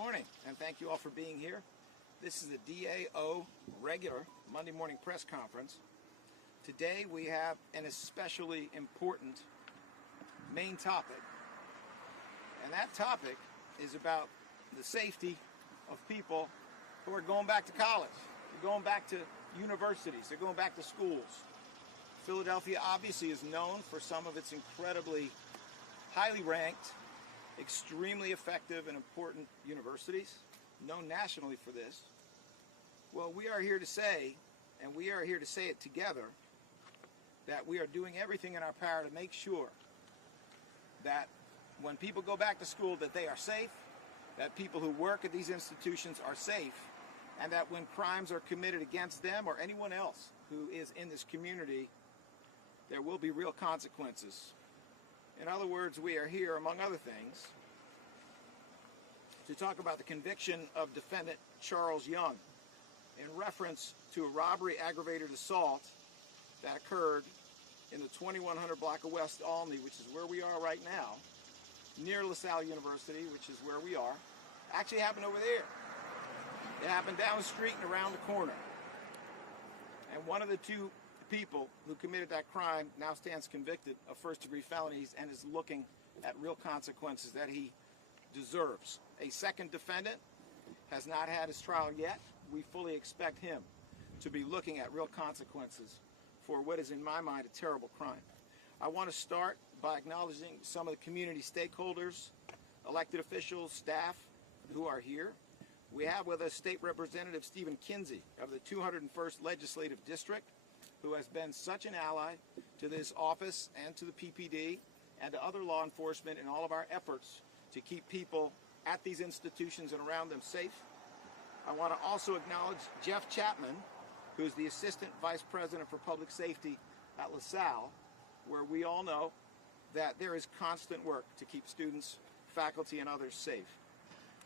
morning, and thank you all for being here. This is the DAO regular Monday morning press conference. Today we have an especially important main topic, and that topic is about the safety of people who are going back to college. They're going back to universities. They're going back to schools. Philadelphia obviously is known for some of its incredibly highly ranked, extremely effective and important universities, known nationally for this. Well, we are here to say, and we are here to say it together, that we are doing everything in our power to make sure that when people go back to school that they are safe, that people who work at these institutions are safe, and that when crimes are committed against them or anyone else who is in this community, there will be real consequences. In other words, we are here, among other things, to talk about the conviction of defendant Charles Young in reference to a robbery aggravated assault that occurred in the 2100 block of West Olney, which is where we are right now, near LaSalle University, which is where we are. Actually happened over there. It happened down the street and around the corner. And one of the two people who committed that crime now stands convicted of first-degree felonies and is looking at real consequences that he deserves. A second defendant has not had his trial yet. We fully expect him to be looking at real consequences for what is, in my mind, a terrible crime. I want to start by acknowledging some of the community stakeholders, elected officials, staff who are here. We have with us State Representative Stephen Kinsey of the 201st Legislative District, who has been such an ally to this office and to the PPD and to other law enforcement in all of our efforts to keep people at these institutions and around them safe. I want to also acknowledge Jeff Chapman, who is the Assistant Vice President for Public Safety at LaSalle, where we all know that there is constant work to keep students, faculty, and others safe.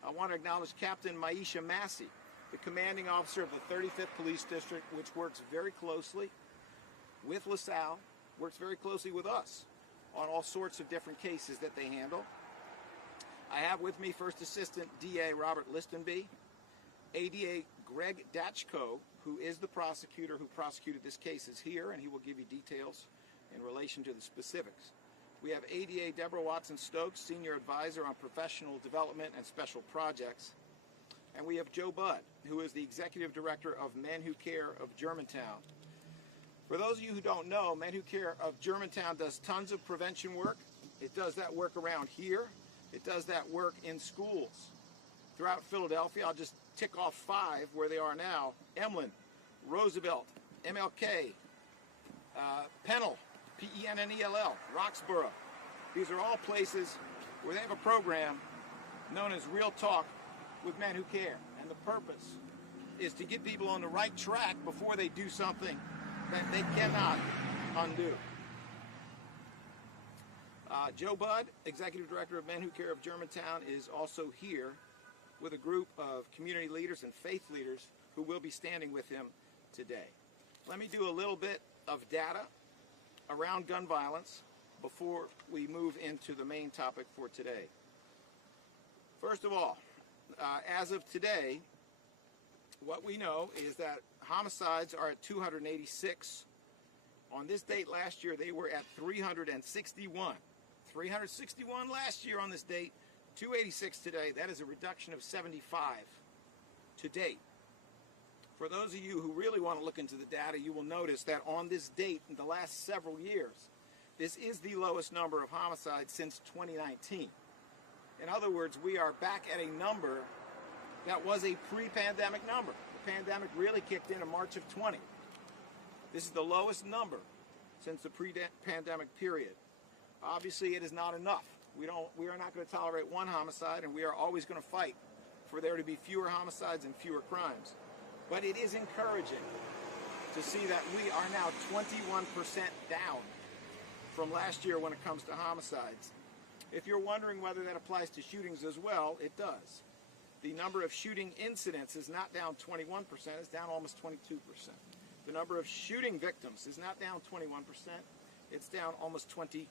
I want to acknowledge Captain Maisha Massey, the commanding officer of the 35th Police District, which works very closely with LaSalle, works very closely with us on all sorts of different cases that they handle. I have with me First Assistant DA Robert Listenby, ADA Greg Dachko, who is the prosecutor who prosecuted this case, is here, and he will give you details in relation to the specifics. We have ADA Deborah Watson-Stokes, Senior Advisor on Professional Development and Special Projects. And we have Joe Budd, who is the Executive Director of Men Who Care of Germantown. For those of you who don't know, Men Who Care of Germantown does tons of prevention work. It does that work around here. It does that work in schools throughout Philadelphia. I'll just tick off 5 where they are now: Emlyn, Roosevelt, MLK, Pennell, Pennell, Roxborough. These are all places where they have a program known as Real Talk with Men Who Care. And the purpose is to get people on the right track before they do something that they cannot undo. Joe Budd, Executive Director of Men Who Care of Germantown, is also here with a group of community leaders and faith leaders who will be standing with him today. Let me do a little bit of data around gun violence before we move into the main topic for today. First of all, as of today, what we know is that homicides are at 286. On this date last year, they were at 361. 361 last year on this date, 286 today. That is a reduction of 75 to date. For those of you who really want to look into the data, you will notice that on this date in the last several years, this is the lowest number of homicides since 2019. In other words, we are back at a number that was a pre-pandemic number. The pandemic really kicked in March of 20. This is the lowest number since the pre-pandemic period. Obviously, it is not enough. We are not going to tolerate one homicide, and we are always going to fight for there to be fewer homicides and fewer crimes. But it is encouraging to see that we are now 21% down from last year when it comes to homicides. If you're wondering whether that applies to shootings as well, it does. The number of shooting incidents is not down 21%, it's down almost 22%. The number of shooting victims is not down 21%, it's down almost 24%.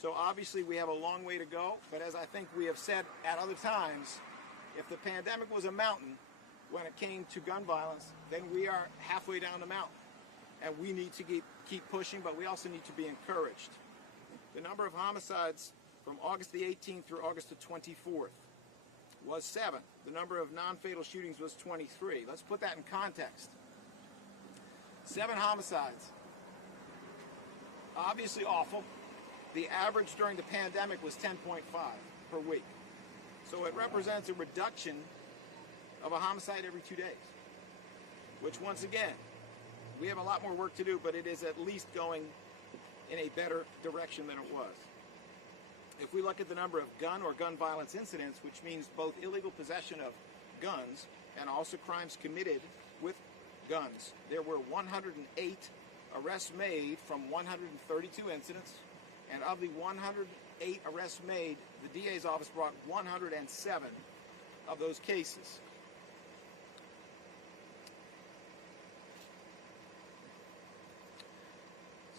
So obviously we have a long way to go, but as I think we have said at other times, if the pandemic was a mountain when it came to gun violence, then we are halfway down the mountain. And we need to keep pushing, but we also need to be encouraged. The number of homicides from August the 18th through August the 24th was 7. The number of non-fatal shootings was 23. Let's put that in context. 7 homicides. Obviously awful. The average during the pandemic was 10.5 per week. So it represents a reduction of a homicide every 2 days, which once again, we have a lot more work to do, but it is at least going in a better direction than it was. If we look at the number of gun or gun violence incidents, which means both illegal possession of guns and also crimes committed with guns, there were 108 arrests made from 132 incidents, and of the 108 arrests made, the DA's office brought 107 of those cases.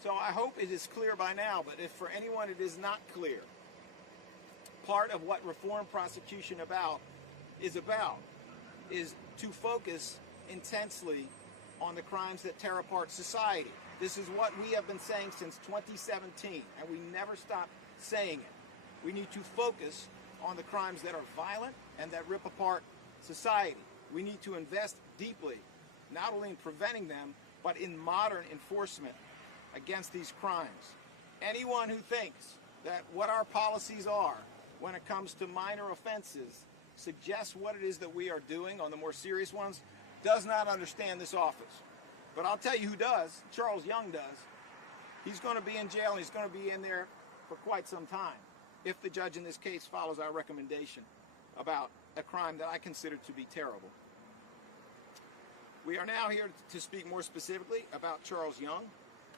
So I hope it is clear by now, but if for anyone it is not clear, part of what reform prosecution is to focus intensely on the crimes that tear apart society. This is what we have been saying since 2017, and we never stop saying it. We need to focus on the crimes that are violent and that rip apart society. We need to invest deeply, not only in preventing them, but in modern enforcement against these crimes. Anyone who thinks that what our policies are when it comes to minor offenses suggests what it is that we are doing on the more serious ones does not understand this office. But I'll tell you who does. Charles Young does. He's going to be in jail, and he's going to be in there for quite some time if the judge in this case follows our recommendation about a crime that I consider to be terrible. We are now here to speak more specifically about Charles Young.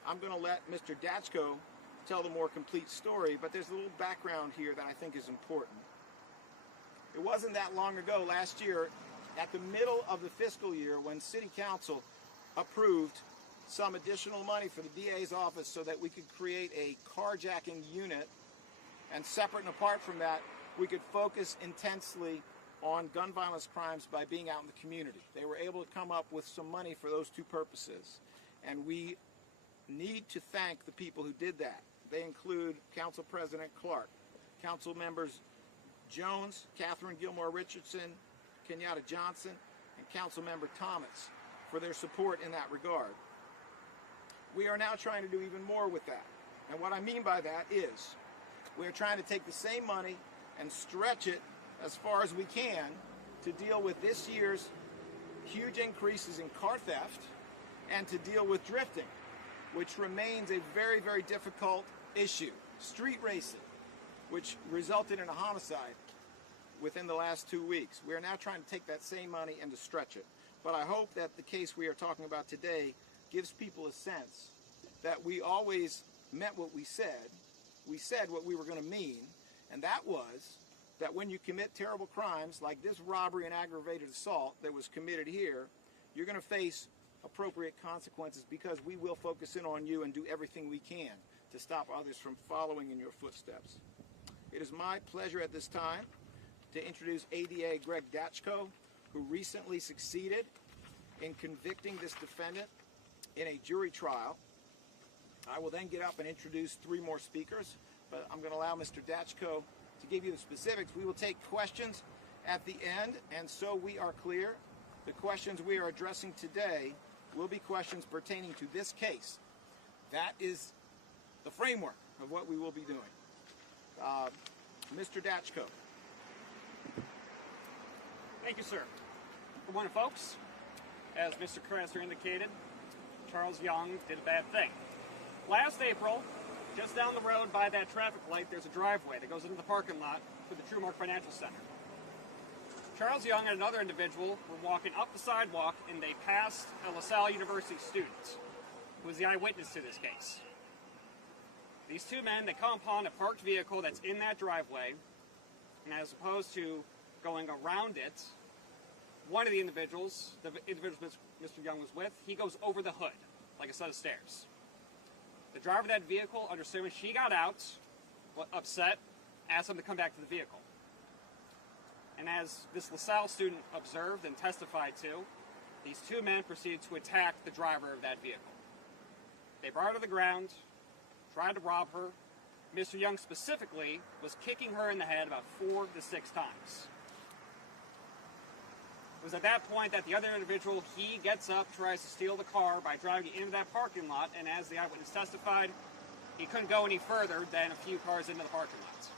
I'm going to let Mr. Dachko tell the more complete story, but there's a little background here that I think is important. It wasn't that long ago, last year, at the middle of the fiscal year, when City Council approved some additional money for the DA's office so that we could create a carjacking unit, and separate and apart from that, we could focus intensely on gun violence crimes by being out in the community. They were able to come up with some money for those two purposes, and we need to thank the people who did that. They include Council President Clark, Council members Jones, Catherine Gilmore Richardson, Kenyatta Johnson, and Council member Thomas for their support in that regard. We are now trying to do even more with that. And what I mean by that is we are trying to take the same money and stretch it as far as we can to deal with this year's huge increases in car theft and to deal with drifting, which remains a very, very difficult issue. Street racing, which resulted in a homicide within the last 2 weeks. We are now trying to take that same money and to stretch it. But I hope that the case we are talking about today gives people a sense that we always meant what we said. We said what we were going to mean, and that was that when you commit terrible crimes like this robbery and aggravated assault that was committed here, you're going to face appropriate consequences, because we will focus in on you and do everything we can to stop others from following in your footsteps. It is my pleasure at this time to introduce ADA Greg Dachko, who recently succeeded in convicting this defendant in a jury trial. I will then get up and introduce 3 more speakers, but I'm going to allow Mr. Dachko to give you the specifics. We will take questions at the end, and so we are clear, the questions we are addressing today will be questions pertaining to this case. That is the framework of what we will be doing. Mr. Dachko. Thank you, sir. Good morning, folks. As Mr. Krasner indicated, Charles Young did a bad thing. Last April, just down the road by that traffic light, there's a driveway that goes into the parking lot for the Truemark Financial Center. Charles Young and another individual were walking up the sidewalk, and they passed a LaSalle University student who was the eyewitness to this case. These 2 men, they come upon a parked vehicle that's in that driveway, and as opposed to going around it, one of the individuals, Mr. Young was with, he goes over the hood, like a set of stairs. The driver of that vehicle, understanding she got out, upset, asked him to come back to the vehicle. And as this LaSalle student observed and testified to, these two men proceeded to attack the driver of that vehicle. They brought her to the ground, tried to rob her. Mr. Young specifically was kicking her in the head about 4 to 6 times. It was at that point that the other individual, he gets up, tries to steal the car by driving it into that parking lot, and as the eyewitness testified, he couldn't go any further than a few cars into the parking lot.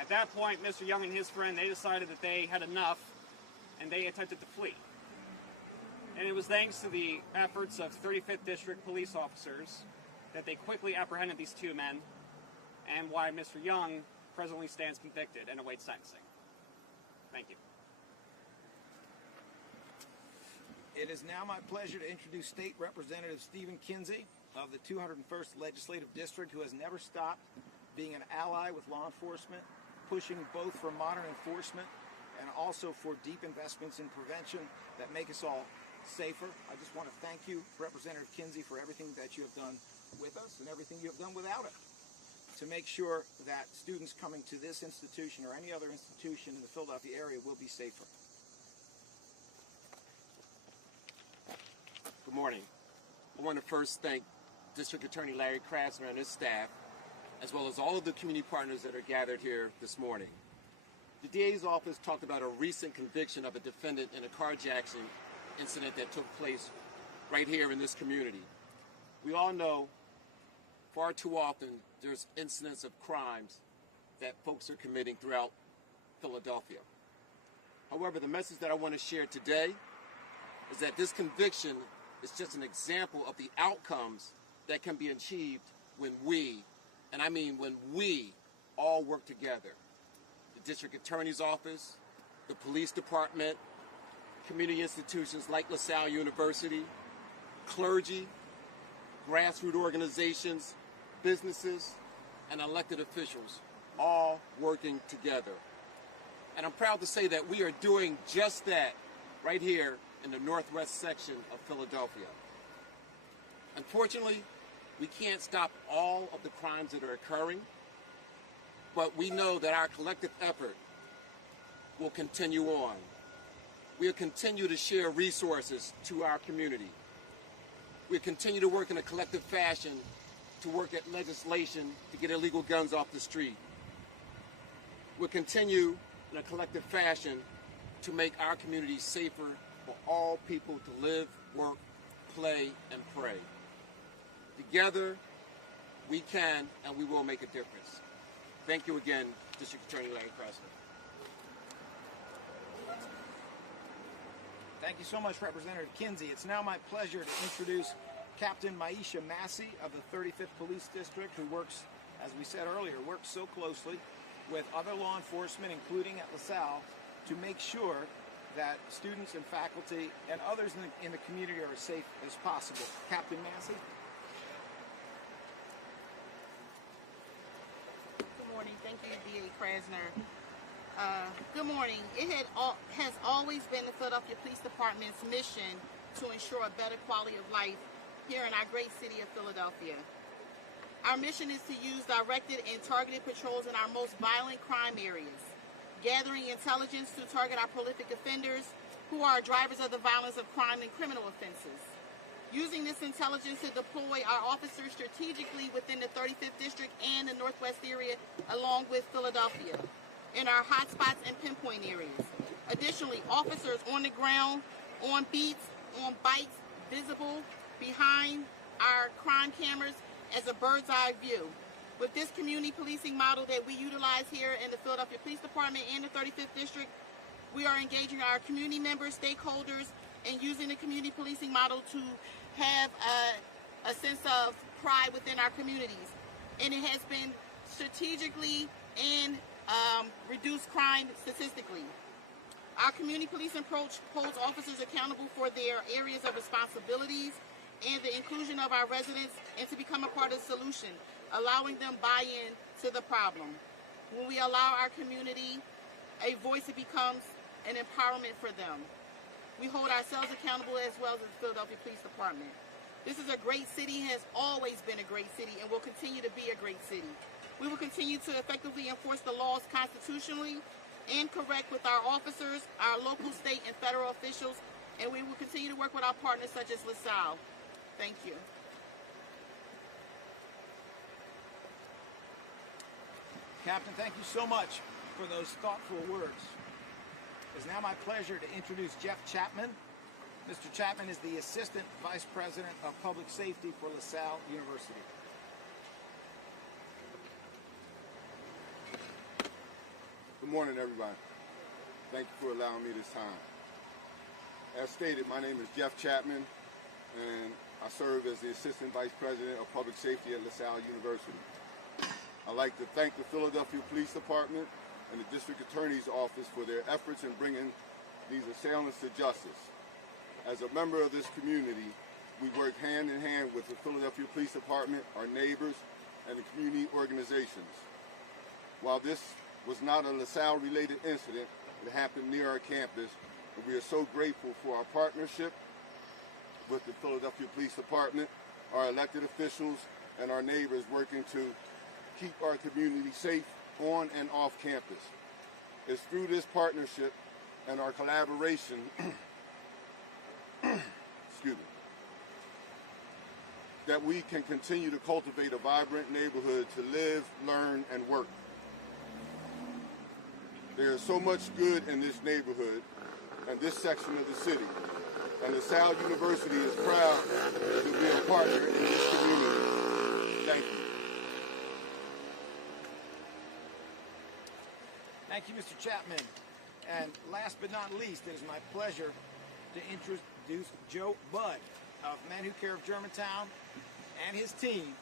At that point, Mr. Young and his friend, they decided that they had enough, and they attempted to flee. And it was thanks to the efforts of 35th District police officers that they quickly apprehended these two men, and why Mr. Young presently stands convicted and awaits sentencing. Thank you. It is now my pleasure to introduce State Representative Stephen Kinsey of the 201st Legislative District, who has never stopped being an ally with law enforcement, pushing both for modern enforcement and also for deep investments in prevention that make us all safer. I just want to thank you, Representative Kinsey, for everything that you have done with us and everything you have done without it to make sure that students coming to this institution or any other institution in the Philadelphia area will be safer. Good morning. I want to first thank District Attorney Larry Krasner and his staff, as well as all of the community partners that are gathered here this morning. The DA's office talked about a recent conviction of a defendant in a carjacking incident that took place right here in this community. We all know far too often there's incidents of crimes that folks are committing throughout Philadelphia. However, the message that I want to share today is that this conviction is just an example of the outcomes that can be achieved when we, and I mean when we, all work together. The District Attorney's Office, the Police Department, community institutions like LaSalle University, clergy, grassroots organizations, businesses, and elected officials, all working together. And I'm proud to say that we are doing just that right here in the northwest section of Philadelphia. Unfortunately, we can't stop all of the crimes that are occurring, but we know that our collective effort will continue on. We'll continue to share resources to our community. We'll continue to work in a collective fashion to work at legislation to get illegal guns off the street. We'll continue in a collective fashion to make our community safer for all people to live, work, play, and pray. Together, we can and we will make a difference. Thank you again, District Attorney Larry Krasner. Thank you so much, Representative Kinsey. It's now my pleasure to introduce Captain Maisha Massey of the 35th Police District, who works, as we said earlier, works so closely with other law enforcement, including at LaSalle, to make sure that students and faculty and others in the community are as safe as possible. Captain Massey? Good morning. Thank you, D.A. Krasner. Good morning. It has always been the Philadelphia Police Department's mission to ensure a better quality of life here in our great city of Philadelphia. Our mission is to use directed and targeted patrols in our most violent crime areas, gathering intelligence to target our prolific offenders who are drivers of the violence of crime and criminal offenses. Using this intelligence to deploy our officers strategically within the 35th District and the Northwest area, along with Philadelphia, in our hotspots and pinpoint areas. Additionally, officers on the ground, on beats, on bikes, visible behind our crime cameras as a bird's eye view. With this community policing model that we utilize here in the Philadelphia Police Department and the 35th District, we are engaging our community members, stakeholders, and using the community policing model to have a sense of pride within our communities. And it has been strategically and reduced crime statistically. Our community policing approach holds officers accountable for their areas of responsibilities and the inclusion of our residents, and to become a part of the solution, allowing them buy-in to the problem. When we allow our community a voice, it becomes an empowerment for them. We hold ourselves accountable as well as the Philadelphia Police Department. This is a great city, has always been a great city, and will continue to be a great city. We will continue to effectively enforce the laws constitutionally and correct with our officers, our local, state, and federal officials, and we will continue to work with our partners such as LaSalle. Thank you. Captain, thank you so much for those thoughtful words. It's now my pleasure to introduce Jeff Chapman. Mr. Chapman is the Assistant Vice President of Public Safety for LaSalle University. Good morning, everybody. Thank you for allowing me this time. As stated, my name is Jeff Chapman, and I serve as the Assistant Vice President of Public Safety at LaSalle University. I'd like to thank the Philadelphia Police Department and the District Attorney's Office for their efforts in bringing these assailants to justice. As a member of this community, we work hand in hand with the Philadelphia Police Department, our neighbors, and the community organizations. While this was not a LaSalle-related incident, it happened near our campus, and we are so grateful for our partnership with the Philadelphia Police Department, our elected officials, and our neighbors working to keep our community safe on and off campus. It's through this partnership and our collaboration excuse me, that we can continue to cultivate a vibrant neighborhood to live, learn, and work. There is so much good in this neighborhood and this section of the city, and LaSalle University is proud to be a partner in this community. Thank you. Thank you, Mr. Chapman. And last but not least, it is my pleasure to introduce Joe Budd of Men Who Care of Germantown and his team,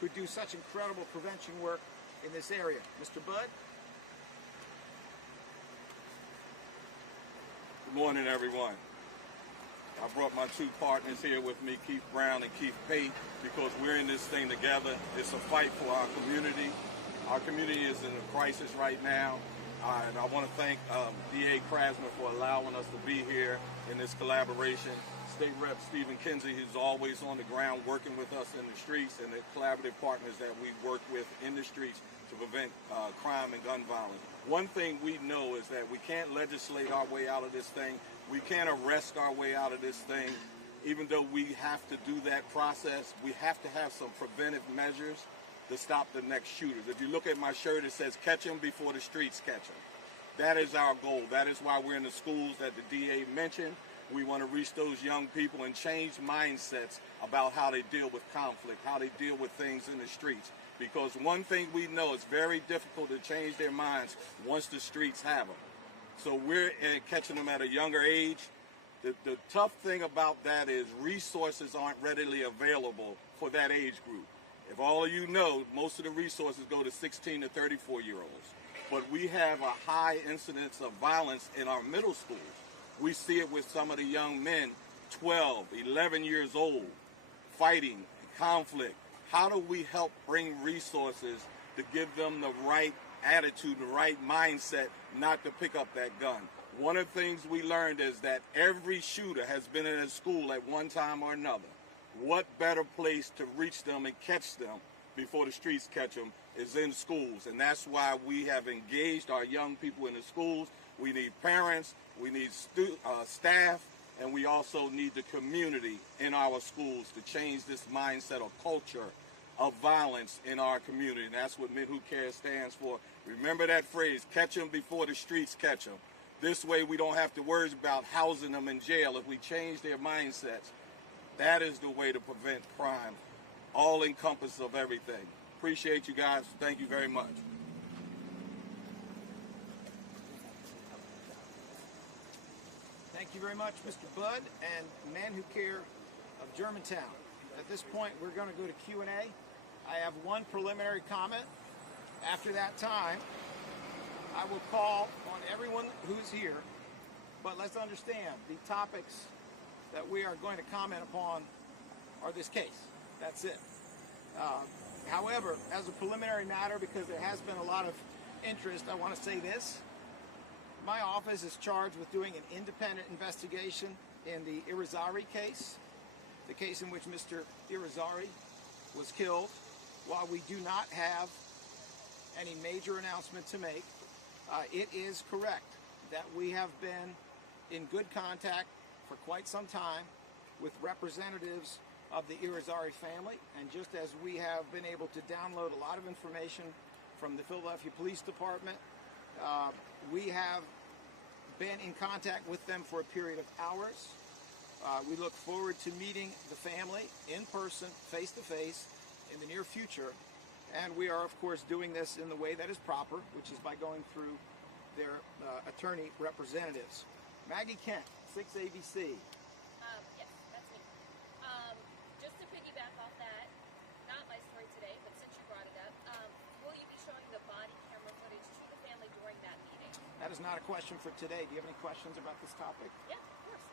who do such incredible prevention work in this area. Mr. Budd? Good morning, everyone. I brought my two partners here with me, Keith Brown and Keith Pate, because we're in this thing together. It's a fight for our community. Our community is in a crisis right now, and I want to thank DA Krasner for allowing us to be here in this collaboration. State Rep Stephen Kinsey, who's always on the ground working with us in the streets, and the collaborative partners that we work with in the streets to prevent crime and gun violence. One thing we know is that we can't legislate our way out of this thing. We can't arrest our way out of this thing. Even though we have to do that process, we have to have some preventive measures to stop the next shooters. If you look at my shirt, it says, "Catch them before the streets catch them." That is our goal. That is why we're in the schools that the DA mentioned. We want to reach those young people and change mindsets about how they deal with conflict, how they deal with things in the streets. Because one thing we know, it's very difficult to change their minds once the streets have them. So we're catching them at a younger age. The tough thing about that is resources aren't readily available for that age group. If all of you know, most of the resources go to 16 to 34-year-olds. But we have a high incidence of violence in our middle schools. We see it with some of the young men, 12, 11 years old, fighting, conflict. How do we help bring resources to give them the right attitude, the right mindset, not to pick up that gun? One of the things we learned is that every shooter has been in a school at one time or another. What better place to reach them and catch them before the streets catch them is in schools. And that's why we have engaged our young people in the schools. We need parents, we need staff, and we also need the community in our schools to change this mindset or culture of violence in our community. And that's what Men Who Care stands for. Remember that phrase, catch them before the streets catch them. This way we don't have to worry about housing them in jail. If we change their mindsets, that is the way to prevent crime, all encompass of everything. Appreciate you guys. Thank you very much. Thank you very much, Mr. Budd and Men Who Care of Germantown. At this point, we're going to go to Q&A. I have one preliminary comment. After that time, I will call on everyone who's here, but let's understand the topics that we are going to comment upon are this case. That's it. However, as a preliminary matter, because there has been a lot of interest, I want to say this. My office is charged with doing an independent investigation in the Irizarry case, the case in which Mr. Irizarry was killed. While we do not have any major announcement to make. It is correct that we have been in good contact for quite some time with representatives of the Irizarry family, and just as we have been able to download a lot of information from the Philadelphia Police Department, we have been in contact with them for a period of hours. We look forward to meeting the family in person, face to face, in the near future, and we are of course doing this in the way that is proper, which is by going through their attorney representatives. Maggie Kent, 6ABC. Yes, that's me. Just to piggyback off that, not my story today, but since you brought it up, will you be showing the body camera footage to the family during that meeting? That is not a question for today. Do you have any questions about this topic? Yeah, of course.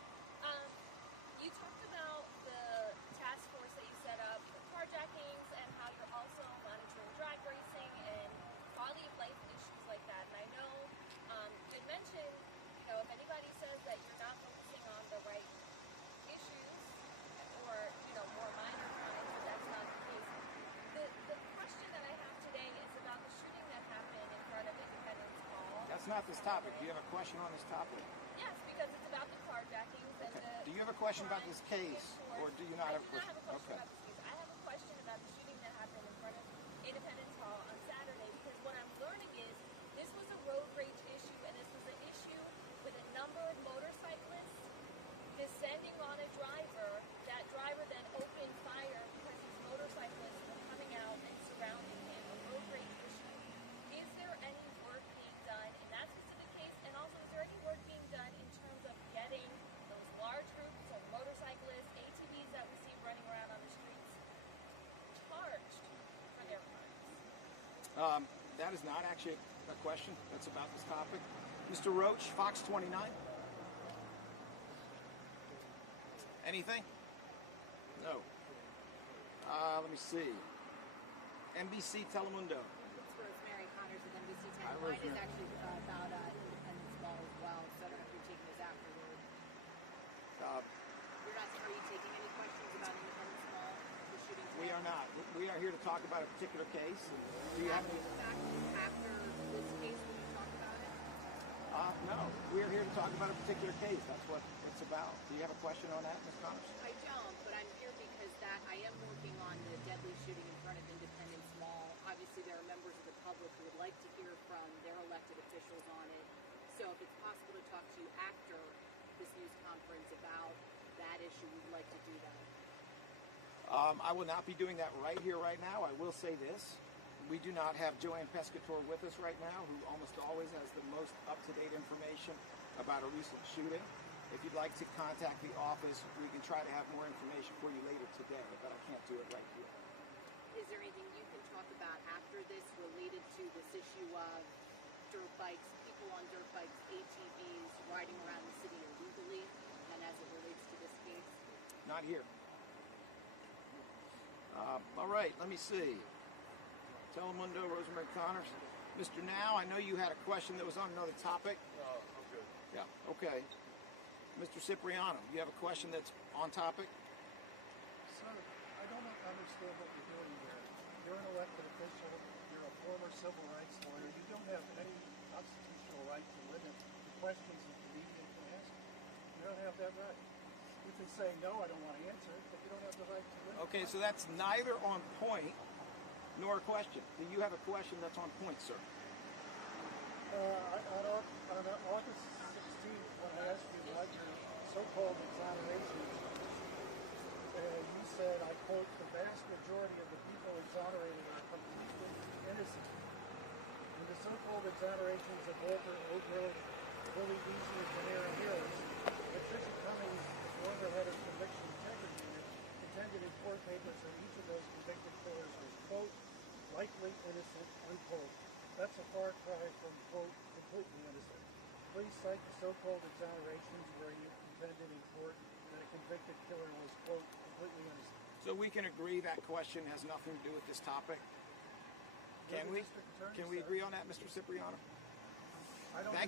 You talked about the task force that you set up for carjackings and how you're also monitoring drag racing and quality of life issues like that. And I know you had mentioned, if anybody says that you're not focusing on the right issues or, more minor crimes, but that's not the case. The question that I have today is about the shooting that happened in front of Independence Hall. That's not this topic. Do you have a question on this topic? Yes, because it's about the carjackings and the... Do you have a question about this case, or do you not have a question? I do not have a question Okay. about this case. I have a question about the shooting that happened in front of Independence Hall on Saturday, because what I'm learning is this was a road rage issue, and this was an issue with a number of motorcyclists descending on a driver. That driver then opened fire because these motorcyclists were coming out and surrounding him. A road rage issue. Is there any work being done in that specific case? And also, is there any work being done in terms of getting those large groups of motorcyclists, ATVs that we see running around on the streets, charged for their crimes? That is not actually a question that's about this topic. Mr. Roach, Fox 29. Anything? No. Let me see. NBC Telemundo. It's Rosemary Connors with NBC 10. Hi, Mine is Rosemary. actually about Independence Ball as well, so I don't know if you're taking this afterward. Are you taking any questions about Independence Ball, the shooting? We are not. We are here to talk about a particular case. And do you have any? After this case, will you talk about it? No. We are here to talk about a particular case. That's what it's about. Do you have a question on that, Ms. Connors? I don't, but I'm here because I am working on the deadly shooting in front of Independence Mall. Obviously, there are members of the public who would like to hear from their elected officials on it. So if it's possible to talk to you after this news conference about that issue, we'd like to do that. I will not be doing that right here, right now. I will say this. We do not have Joanne Pescator with us right now, who almost always has the most up-to-date information about a recent shooting. If you'd like to contact the office, we can try to have more information for you later today, but I can't do it right here. Is there anything you can talk about after this related to this issue of dirt bikes, people on dirt bikes, ATVs, riding around the city illegally, and as it relates to this case? Not here. All right, let me see. Telemundo, Rosemary Connors. Mr. Now, I know you had a question that was on another topic. I'm good. Yeah, okay. Mr. Cipriano, you have a question that's on topic? Sir, I don't understand what you're doing here. You're an elected official. You're a former civil rights lawyer. You don't have any constitutional right to limit the questions that the media can ask you. You don't have that right. You can say, no, I don't want to answer it, but you don't have the right to limit. Okay, so that's neither on point nor a question. Do you have a question that's on point, sir? On August 16th, when I asked you what your so-called exoneration is, you said, I quote, the vast majority of the people exonerated are completely innocent. And the so-called exonerations of Walter O'Grill, Willie Beasley, and Panera Harris, Patricia Cummings, the former head of Conviction Integrity Unit, contended in court papers that each of those convicted killers was, quote, likely innocent, unquote. That's a far cry from, quote, completely innocent. Please cite the so-called exonerations where you contended in court that a convicted killer was, quote, completely innocent. So we can agree that question has nothing to do with this topic? Can we? Can we agree on that, Mr. Cipriano? I don't Thank